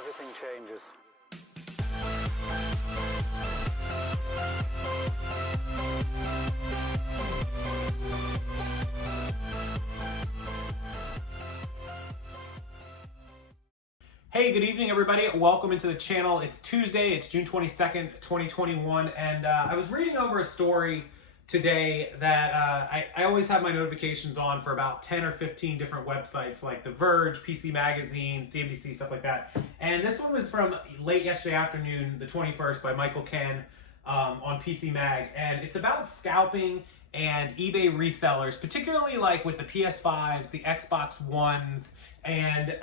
everything changes. Hey, good evening, everybody. Welcome into the channel. It's Tuesday. It's June 22nd, 2021, and I was reading over a story today that I always have my notifications on for about 10 or 15 different websites like The Verge, PC Magazine, CNBC, stuff like that. And this one was from late yesterday afternoon, the 21st, by Michael Ken on PC Mag, and it's about scalping and eBay resellers, particularly like with the PS5s, the Xbox Ones, and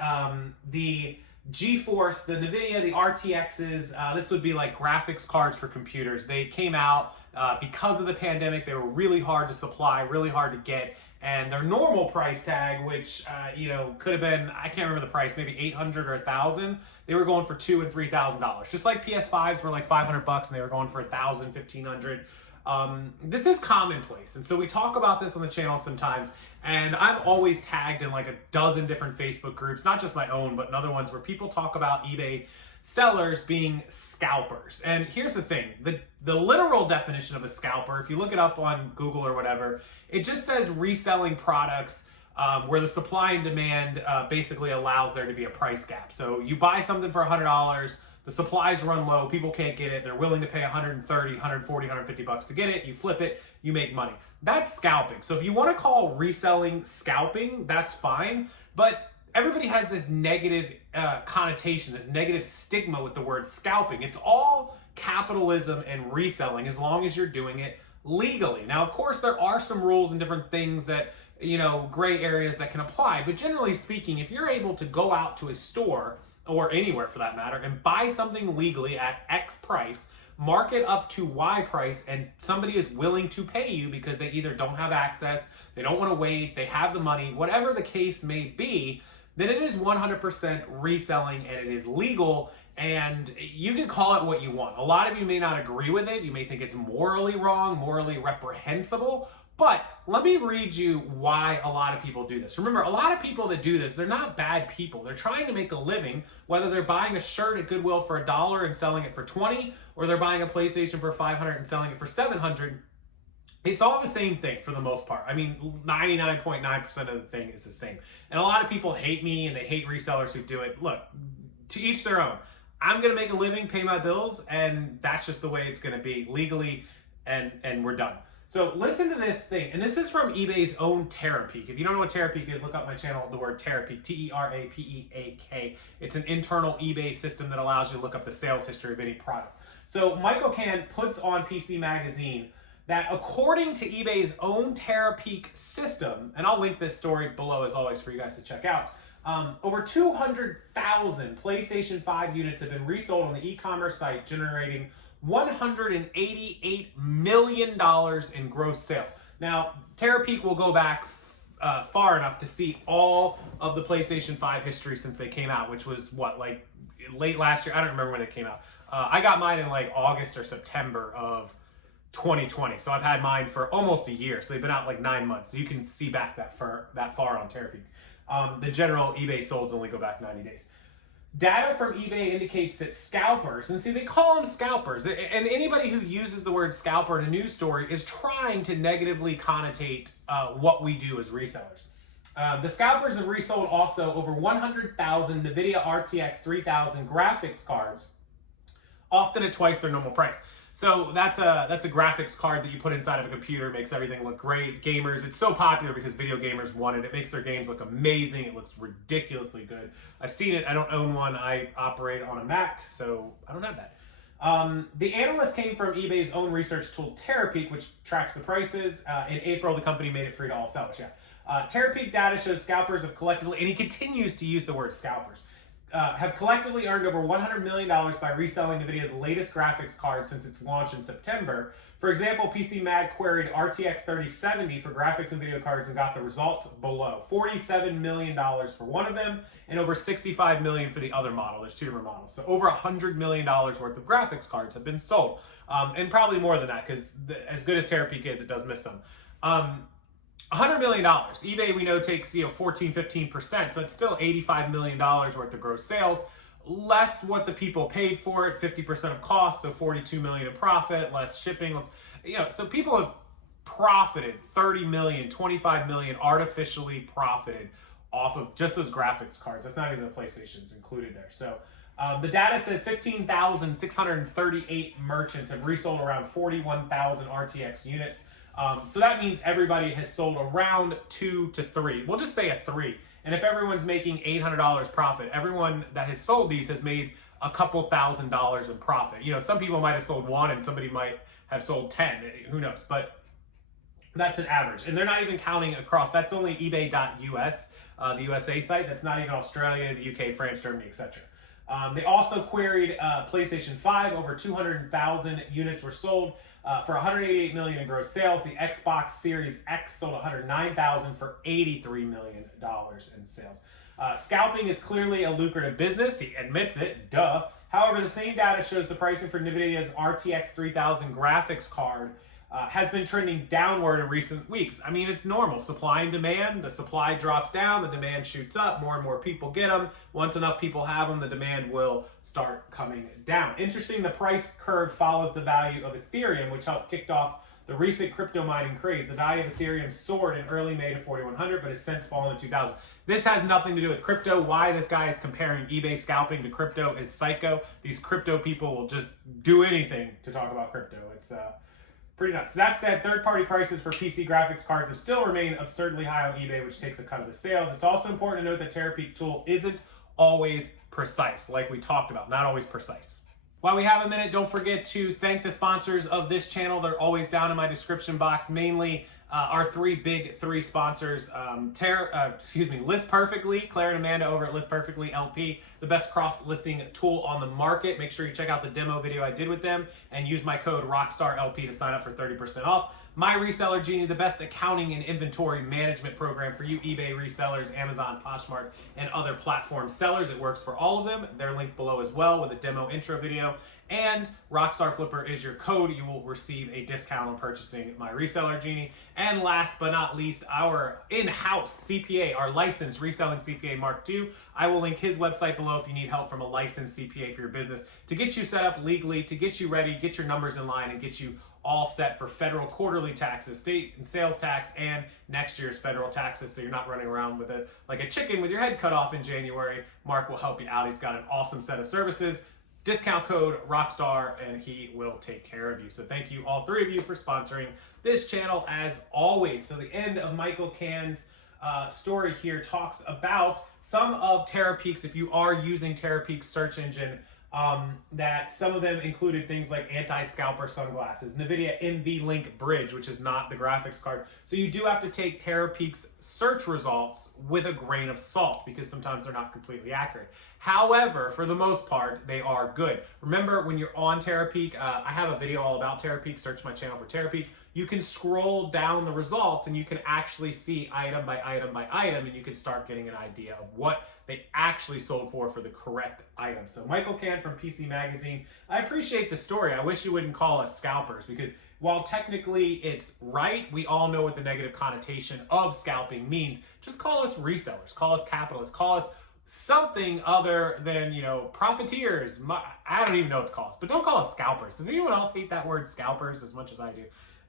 the GeForce, the NVIDIA, the RTXs. This would be like graphics cards for computers. They came out because of the pandemic. They were really hard to supply, really hard to get, and their normal price tag, which could have been, I can't remember the price, maybe 800 or 1,000. They were going for $2,000 and $3,000. Just like PS5s were like $500, and they were going for 1,000, 1,500. This is commonplace, and so we talk about this on the channel sometimes, and I'm always tagged in like a dozen different Facebook groups, not just my own, but in other ones where people talk about eBay sellers being scalpers. And here's the thing, the literal definition of a scalper, if you look it up on Google or whatever, it just says reselling products where the supply and demand basically allows there to be a price gap. So you buy something for $100, the supplies run low, people can't get it, they're willing to pay 130, 140, 150 bucks to get it, you flip it, you make money. That's scalping. So if you want to call reselling scalping, that's fine, but everybody has this negative connotation, this negative stigma with the word scalping. It's all capitalism and reselling as long as you're doing it legally. Now, of course, there are some rules and different things that, gray areas that can apply, but generally speaking, if you're able to go out to a store or anywhere for that matter, and buy something legally at X price, mark it up to Y price, and somebody is willing to pay you because they either don't have access, they don't want to wait, they have the money, whatever the case may be, then it is 100% reselling and it is legal, and you can call it what you want. A lot of you may not agree with it, you may think it's morally wrong, morally reprehensible, but let me read you why a lot of people do this. Remember, a lot of people that do this, they're not bad people. They're trying to make a living, whether they're buying a shirt at Goodwill for $1 and selling it for $20, or they're buying a PlayStation for $500 and selling it for $700. It's all the same thing for the most part. I mean, 99.9% of the thing is the same. And a lot of people hate me and they hate resellers who do it. Look, to each their own. I'm going to make a living, pay my bills, and that's just the way it's going to be legally, and we're done. So listen to this thing, and this is from eBay's own Terapeak. If you don't know what Terapeak is, look up my channel, the word Terapeak, T-E-R-A-P-E-A-K. It's an internal eBay system that allows you to look up the sales history of any product. So Michael Ken puts on PC Magazine that according to eBay's own Terapeak system, and I'll link this story below as always for you guys to check out, over 200,000 PlayStation 5 units have been resold on the e-commerce site, generating $188 million in gross sales. Now, Terapeak will go back far enough to see all of the PlayStation 5 history since they came out, which was what, like late last year? I don't remember when it came out. I got mine in like August or September of 2020, so I've had mine for almost a year. So they've been out like 9 months. So you can see back that far on Terapeak. The general eBay solds only go back 90 days. Data from eBay indicates that scalpers, and see, they call them scalpers, and anybody who uses the word scalper in a news story is trying to negatively connotate what we do as resellers. The scalpers have resold also over 100,000 NVIDIA RTX 3000 graphics cards, often at twice their normal price. So that's a graphics card that you put inside of a computer, makes everything look great. Gamers, it's so popular because video gamers want it. It makes their games look amazing. It looks ridiculously good. I've seen it. I don't own one. I operate on a Mac, so I don't have that. The analyst came from eBay's own research tool, Terapeak, which tracks the prices. In April, the company made it free to all sellers. Terapeak data shows scalpers have collectively, and he continues to use the word scalpers, have collectively earned over $100 million by reselling NVIDIA's latest graphics card since its launch in September. For example, PC Mag queried RTX 3070 for graphics and video cards and got the results below. $47 million for one of them and over $65 million for the other model. There's two different models. So over $100 million worth of graphics cards have been sold. And probably more than that, because as good as Terapeak is, it does miss some. $100 million. eBay, we know, takes 14, 15%, so it's still $85 million worth of gross sales. less what the people paid for it, 50% of cost, so 42 million in profit, less shipping. So people have profited 30 million, 25 million, artificially profited off of just those graphics cards. That's not even the PlayStation's included there. So the data says 15,638 merchants have resold around 41,000 RTX units. So that means everybody has sold around 2 to 3. We'll just say a 3. And if everyone's making $800 profit, everyone that has sold these has made a couple $1,000s in profit. Some people might have sold 1 and somebody might have sold 10. Who knows? But that's an average. And they're not even counting across. That's only ebay.us, the USA site. That's not even Australia, the UK, France, Germany, etc. They also queried PlayStation 5. Over 200,000 units were sold for 188 million in gross sales. The Xbox Series X sold 109,000 for $83 million in sales. Scalping is clearly a lucrative business. He admits it, duh. However, the same data shows the pricing for NVIDIA's RTX 3000 graphics card has been trending downward in recent weeks. I mean, it's normal. Supply and demand. The supply drops down, the demand shoots up. More and more people get them. Once enough people have them, the demand will start coming down. Interesting, the price curve follows the value of Ethereum, which helped kick off the recent crypto mining craze. The value of Ethereum soared in early May to 4,100, but has since fallen to 2,000. This has nothing to do with crypto. Why this guy is comparing eBay scalping to crypto is psycho. These crypto people will just do anything to talk about crypto. It's pretty nuts. That said, third-party prices for PC graphics cards have still remained absurdly high on eBay, which takes a cut of the sales. It's also important to note that TerraPeak tool isn't always precise, like we talked about, not always precise. While we have a minute, don't forget to thank the sponsors of this channel. They're always down in my description box, mainly our big three sponsors, List Perfectly, Claire and Amanda over at List Perfectly LP, the best cross-listing tool on the market. Make sure you check out the demo video I did with them and use my code ROCKSTARLP to sign up for 30% off. My Reseller Genie, the best accounting and inventory management program for you eBay resellers, Amazon, Poshmark, and other platform sellers. It works for all of them. They're linked below as well with a demo intro video. And Rockstarflipper is your code. You will receive a discount on purchasing my Reseller Genie. And last but not least, our in-house CPA, our licensed reselling CPA Mark II. I will link his website below if you need help from a licensed CPA for your business to get you set up legally, to get you ready, get your numbers in line, and get you all set for federal quarterly taxes, state and sales tax, and next year's federal taxes, so you're not running around with like a chicken with your head cut off in January. Mark will help you out. He's got an awesome set of services. Discount code ROCKSTAR, and he will take care of you. So thank you, all three of you, for sponsoring this channel as always. So the end of Michael Cann's story here talks about some of TerraPeak's, if you are using TerraPeak's search engine, that some of them included things like anti-scalper sunglasses, NVIDIA NVLink Bridge, which is not the graphics card. So you do have to take TerraPeak's search results with a grain of salt because sometimes they're not completely accurate. However, for the most part, they are good. Remember, when you're on TerraPeak, I have a video all about TerraPeak. Search my channel for TerraPeak. You can scroll down the results and you can actually see item by item by item, and you can start getting an idea of what they actually sold for the correct item. So Michael Cann from PC Magazine, I appreciate the story. I wish you wouldn't call us scalpers, because while technically it's right, we all know what the negative connotation of scalping means. Just call us resellers, call us capitalists, call us something other than, profiteers. I don't even know what to call us, but don't call us scalpers. Does anyone else hate that word scalpers as much as I do?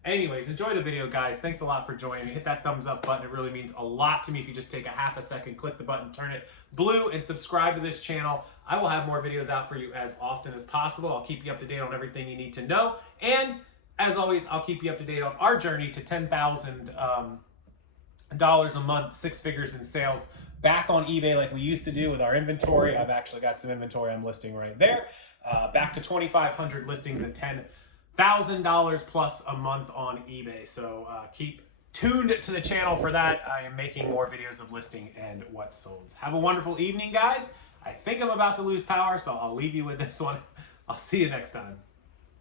Anyways, enjoy the video, guys. Thanks a lot for joining. Hit that thumbs up button. It really means a lot to me if you just take a half a second, click the button, turn it blue, and subscribe to this channel. I will have more videos out for you as often as possible. I'll keep you up to date on everything you need to know. And as always, I'll keep you up to date on our journey to $10,000 a month, 6 figures in sales, back on eBay like we used to do with our inventory. I've actually got some inventory I'm listing right there. Back to 2,500 listings at $10,000 plus a month on eBay. So keep tuned to the channel for that. I am making more videos of listing and what sold. Have a wonderful evening, guys. I think I'm about to lose power, so I'll leave you with this one. I'll see you next time.